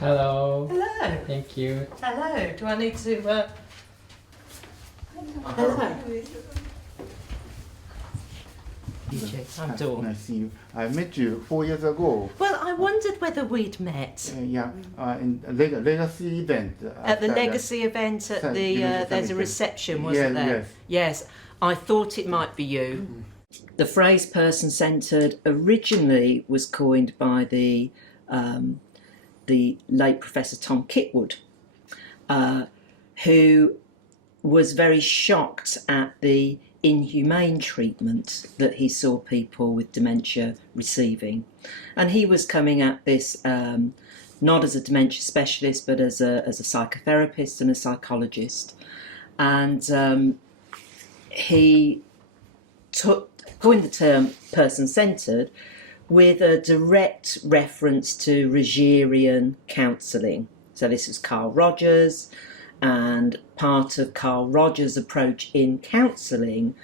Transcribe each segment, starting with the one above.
Hello. Hello. Thank you. Hello. Do I need to? Hello. I'm Dawn. Nice to see you. I met you 4 years ago. Well, I wondered whether we'd met In a legacy event. at the legacy event at the. There's a reception, wasn't there? Yes. I thought it might be you. The phrase person-centred originally was coined by the late Professor Tom Kitwood, who was very shocked at the inhumane treatment that he saw people with dementia receiving. And he was coming at this not as a dementia specialist, but as a psychotherapist and a psychologist. And he coined the term person-centred with a direct reference to Rogerian counselling. So this was Carl Rogers, and part of Carl Rogers' approach in counselling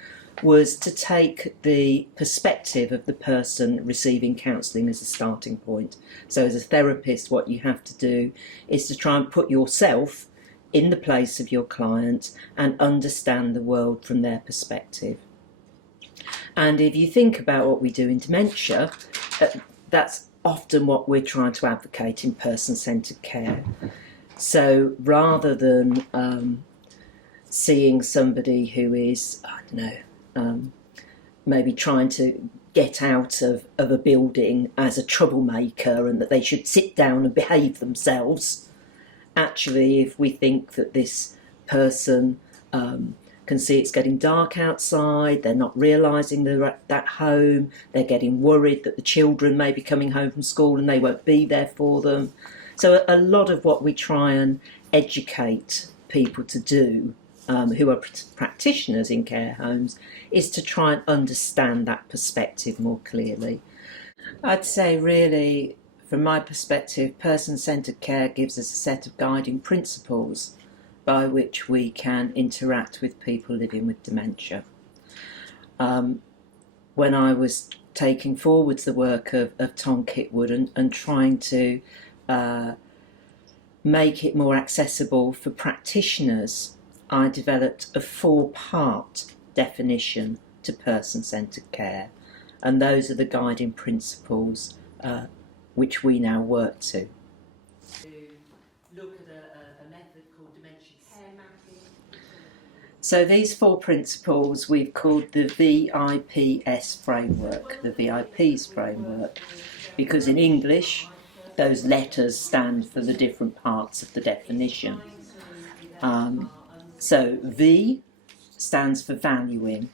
was to take the perspective of the person receiving counselling as a starting point. So as a therapist, what you have to do is to try and put yourself in the place of your client and understand the world from their perspective. And if you think about what we do in dementia, that's often what we're trying to advocate in person-centred care. So rather than seeing somebody who is, I don't know, maybe trying to get out of a building as a troublemaker and that they should sit down and behave themselves, actually, if we think that this person can see it's getting dark outside, they're not realising they're at home, they're getting worried that the children may be coming home from school and they won't be there for them. So a lot of what we try and educate people to do who are practitioners in care homes is to try and understand that perspective more clearly. I'd say really, from my perspective, person-centred care gives us a set of guiding principles by which we can interact with people living with dementia. When I was taking forwards the work of Tom Kitwood and trying to make it more accessible for practitioners, I developed a 4-part definition to person-centred care, and those are the guiding principles which we now work to. So these 4 principles we've called the VIPS framework, the VIPs framework, because in English those letters stand for the different parts of the definition. So V stands for valuing,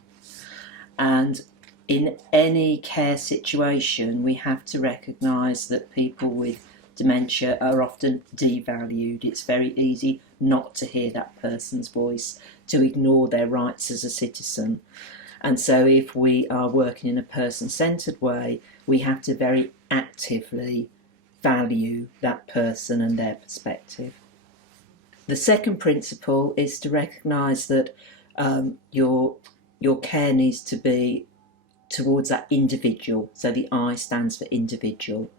and in any care situation we have to recognise that people with dementia are often devalued. It's very easy not to hear that person's voice, to ignore their rights as a citizen. And so if we are working in a person-centred way, we have to very actively value that person and their perspective. The second principle is to recognise that your care needs to be towards that individual. So the I stands for individual.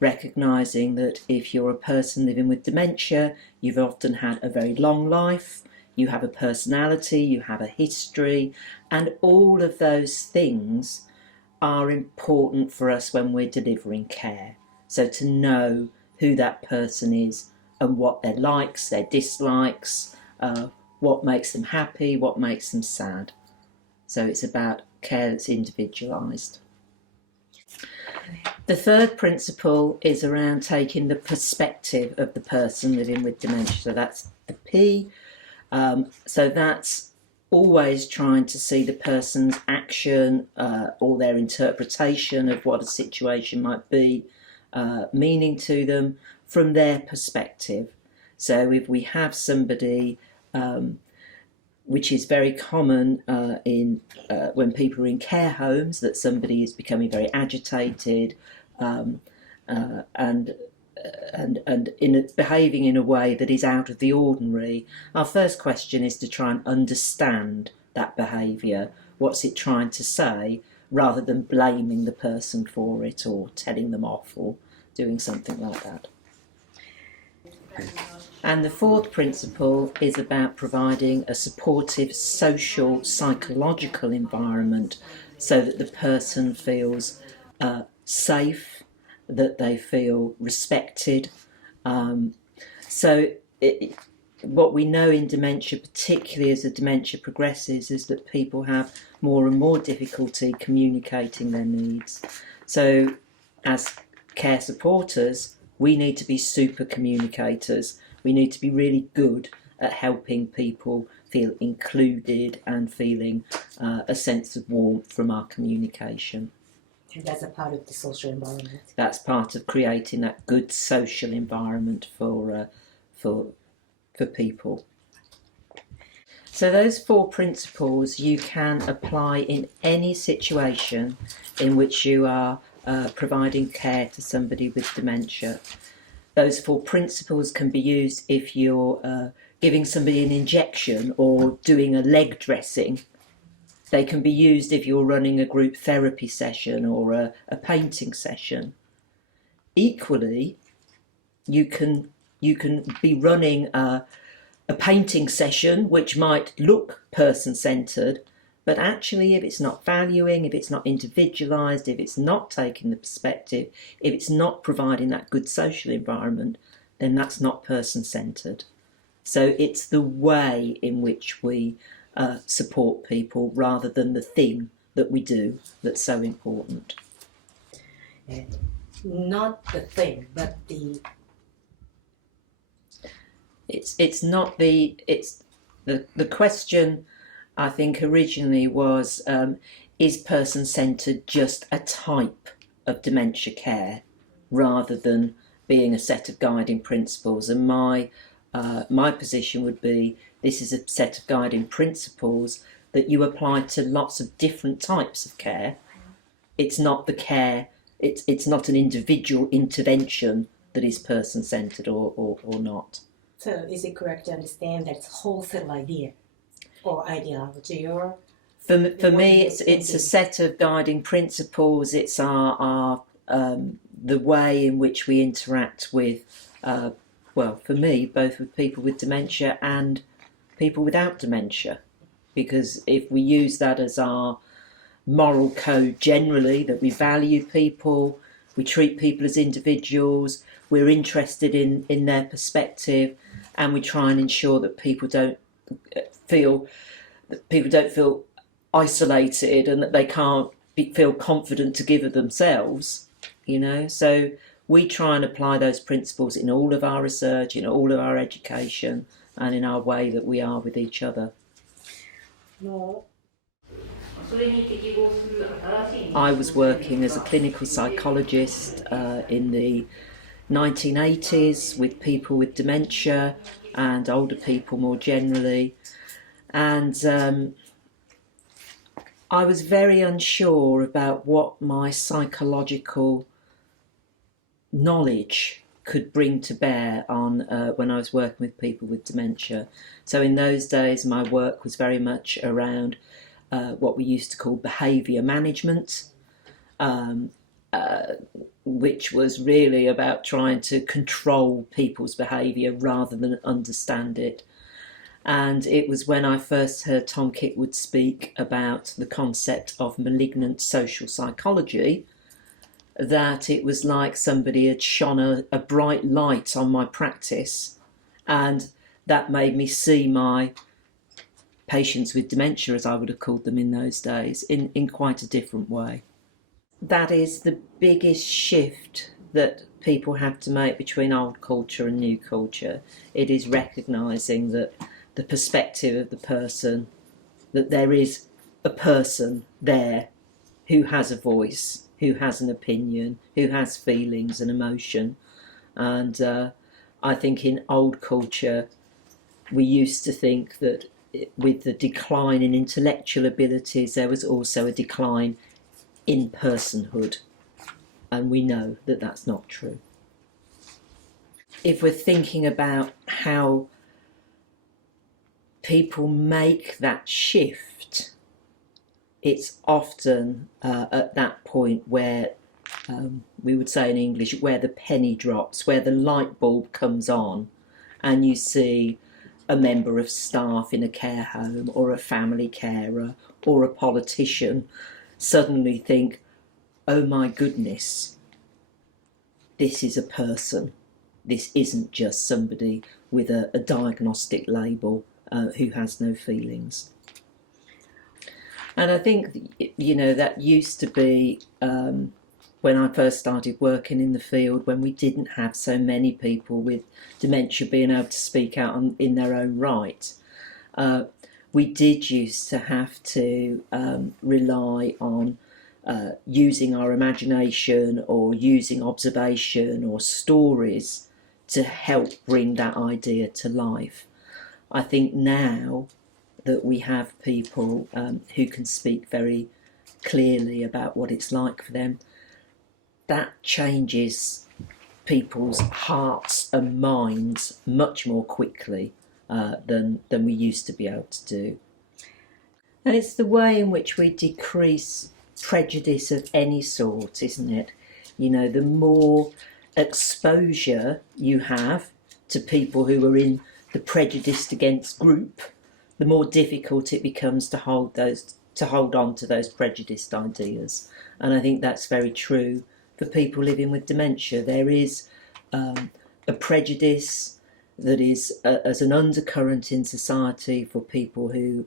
Recognising that if you're a person living with dementia, you've often had a very long life, you have a personality, you have a history, and all of those things are important for us when we're delivering care. So to know who that person is and what their likes, their dislikes, what makes them happy, what makes them sad. So it's about care that's individualised. The third principle is around taking the perspective of the person living with dementia. So that's the P. So that's always trying to see the person's action or their interpretation of what a situation might be meaning to them from their perspective. So if we have somebody, which is very common when people are in care homes, that somebody is becoming very agitated and behaving in a way that is out of the ordinary, our first question is to try and understand that behaviour. What's it trying to say, rather than blaming the person for it or telling them off or doing something like that. And the fourth principle is about providing a supportive social, psychological environment so that the person feels safe, that they feel respected. What we know in dementia, particularly as the dementia progresses, is that people have more and more difficulty communicating their needs. So as care supporters, we need to be super communicators. We need to be really good at helping people feel included and feeling a sense of warmth from our communication. And that's a part of the social environment. That's part of creating that good social environment for people. So those four principles you can apply in any situation in which you are providing care to somebody with dementia. Those four principles can be used if you're giving somebody an injection or doing a leg dressing. They can be used if you're running a group therapy session or a painting session. Equally, you can be running a painting session which might look person-centred, but actually if it's not valuing, if it's not individualised, if it's not taking the perspective, if it's not providing that good social environment, then that's not person-centred. So it's the way in which we support people rather than the thing that we do that's so important. Not the thing, but the... It's not the... It's the question, I think, originally was, is person-centred just a type of dementia care rather than being a set of guiding principles? And my position would be, this is a set of guiding principles that you apply to lots of different types of care. It's not the care, it's not an individual intervention that is person-centred or not. So is it correct to understand that it's a wholesale idea or ideology, or? For me, it's a set of guiding principles. It's our the way in which we interact with, well, for me, both with people with dementia and people without dementia. Because if we use that as our moral code generally, that we value people, we treat people as individuals, we're interested in their perspective, and we try and ensure that people don't feel isolated and that they can't feel confident to give of themselves, you know. So we try and apply those principles in all of our research, in all of our education, and in our way that we are with each other. I was working as a clinical psychologist in the 1980s with people with dementia and older people more generally, and I was very unsure about what my psychological knowledge could bring to bear on when I was working with people with dementia. So in those days my work was very much around what we used to call behaviour management, which was really about trying to control people's behaviour rather than understand it. And it was when I first heard Tom Kitwood speak about the concept of malignant social psychology that it was like somebody had shone a bright light on my practice, and that made me see my patients with dementia, as I would have called them in those days, in quite a different way. That is the biggest shift that people have to make between old culture and new culture. It is recognising that the perspective of the person, that there is a person there who has a voice, who has an opinion, who has feelings and emotion. And I think in old culture we used to think that with the decline in intellectual abilities there was also a decline in personhood, and we know that that's not true. If we're thinking about how people make that shift, it's often at that point where we would say in English, where the penny drops, where the light bulb comes on, and you see a member of staff in a care home or a family carer or a politician suddenly think, oh my goodness, this is a person. This isn't just somebody with a diagnostic label who has no feelings. And I think, you know, that used to be when I first started working in the field, when we didn't have so many people with dementia being able to speak out in their own right. We did used to have to rely on using our imagination or using observation or stories to help bring that idea to life. I think now that we have people who can speak very clearly about what it's like for them, that changes people's hearts and minds much more quickly than we used to be able to do. And it's the way in which we decrease prejudice of any sort, isn't it? You know, the more exposure you have to people who are in the prejudiced against group, the more difficult it becomes to hold on to those prejudiced ideas. And I think that's very true for people living with dementia. There is a prejudice that is as an undercurrent in society for people who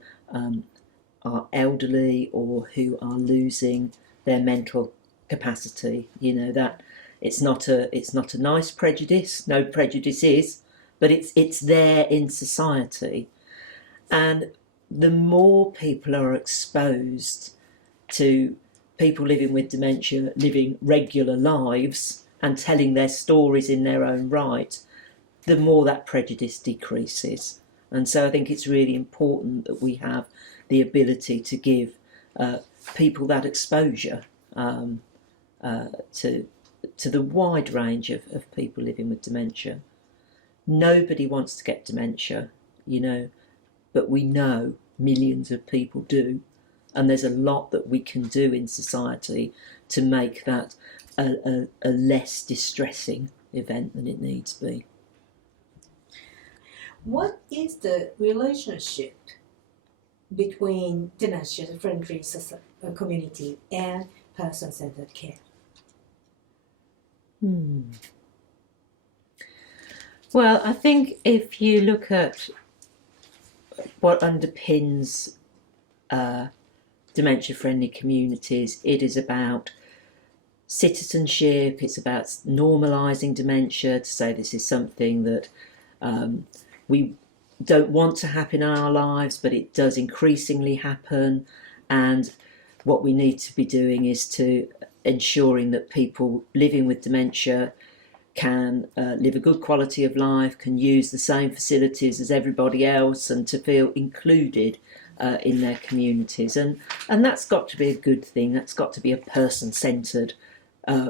are elderly or who are losing their mental capacity. You know, that it's not a nice prejudice. No prejudice is, but it's there in society. And the more people are exposed to people living with dementia, living regular lives and telling their stories in their own right, the more that prejudice decreases. And so I think it's really important that we have the ability to give people that exposure to the wide range of people living with dementia. Nobody wants to get dementia, you know, but we know millions of people do, and there's a lot that we can do in society to make that a less distressing event than it needs to be. What is the relationship between dementia-friendly community and person-centered care? Well, I think if you look at what underpins dementia-friendly communities, it is about citizenship, it's about normalising dementia, to say this is something that we don't want to happen in our lives, but it does increasingly happen, and what we need to be doing is to ensuring that people living with dementia can live a good quality of life, can use the same facilities as everybody else, and to feel included in their communities. And that's got to be a good thing. That's got to be a person-centred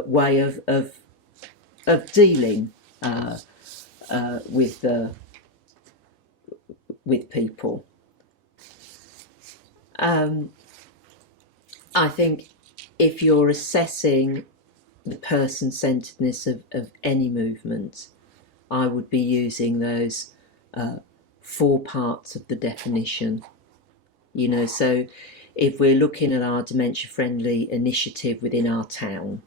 way of dealing with people. I think if you're assessing the person-centeredness of any movement, I would be using those 4 parts of the definition. You know, so if we're looking at our dementia-friendly initiative within our town,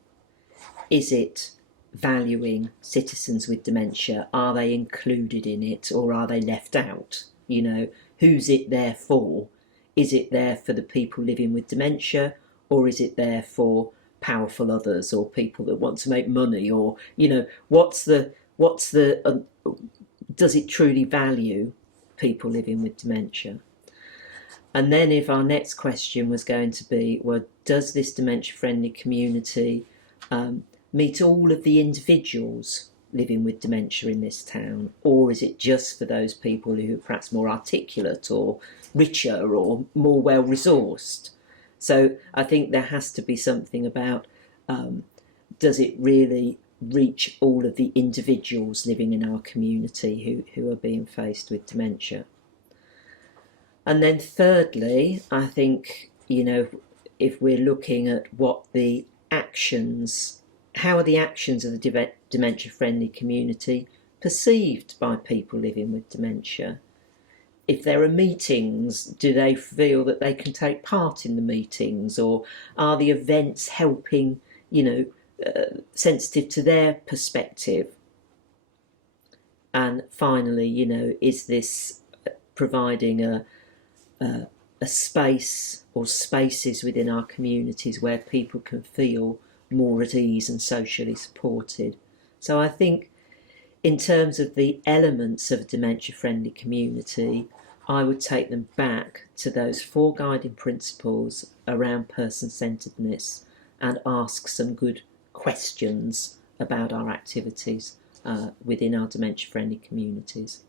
is it valuing citizens with dementia? Are they included in it, or are they left out? You know, who's it there for? Is it there for the people living with dementia, or is it there for powerful others or people that want to make money? Or, you know, what's the does it truly value people living with dementia? And then if our next question was going to be, well, does this dementia-friendly community meet all of the individuals living with dementia in this town, or is it just for those people who are perhaps more articulate or richer or more well-resourced? So I think there has to be something about, does it really reach all of the individuals living in our community who are being faced with dementia? And then thirdly, I think, you know, if we're looking at what the actions, how are the actions of the dementia-friendly community perceived by people living with dementia? If there are meetings, do they feel that they can take part in the meetings, or are the events helping, sensitive to their perspective? And finally, is this providing a space or spaces within our communities where people can feel more at ease and socially supported? So I think in terms of the elements of a dementia-friendly community, I would take them back to those 4 guiding principles around person-centeredness and ask some good questions about our activities within our dementia-friendly communities.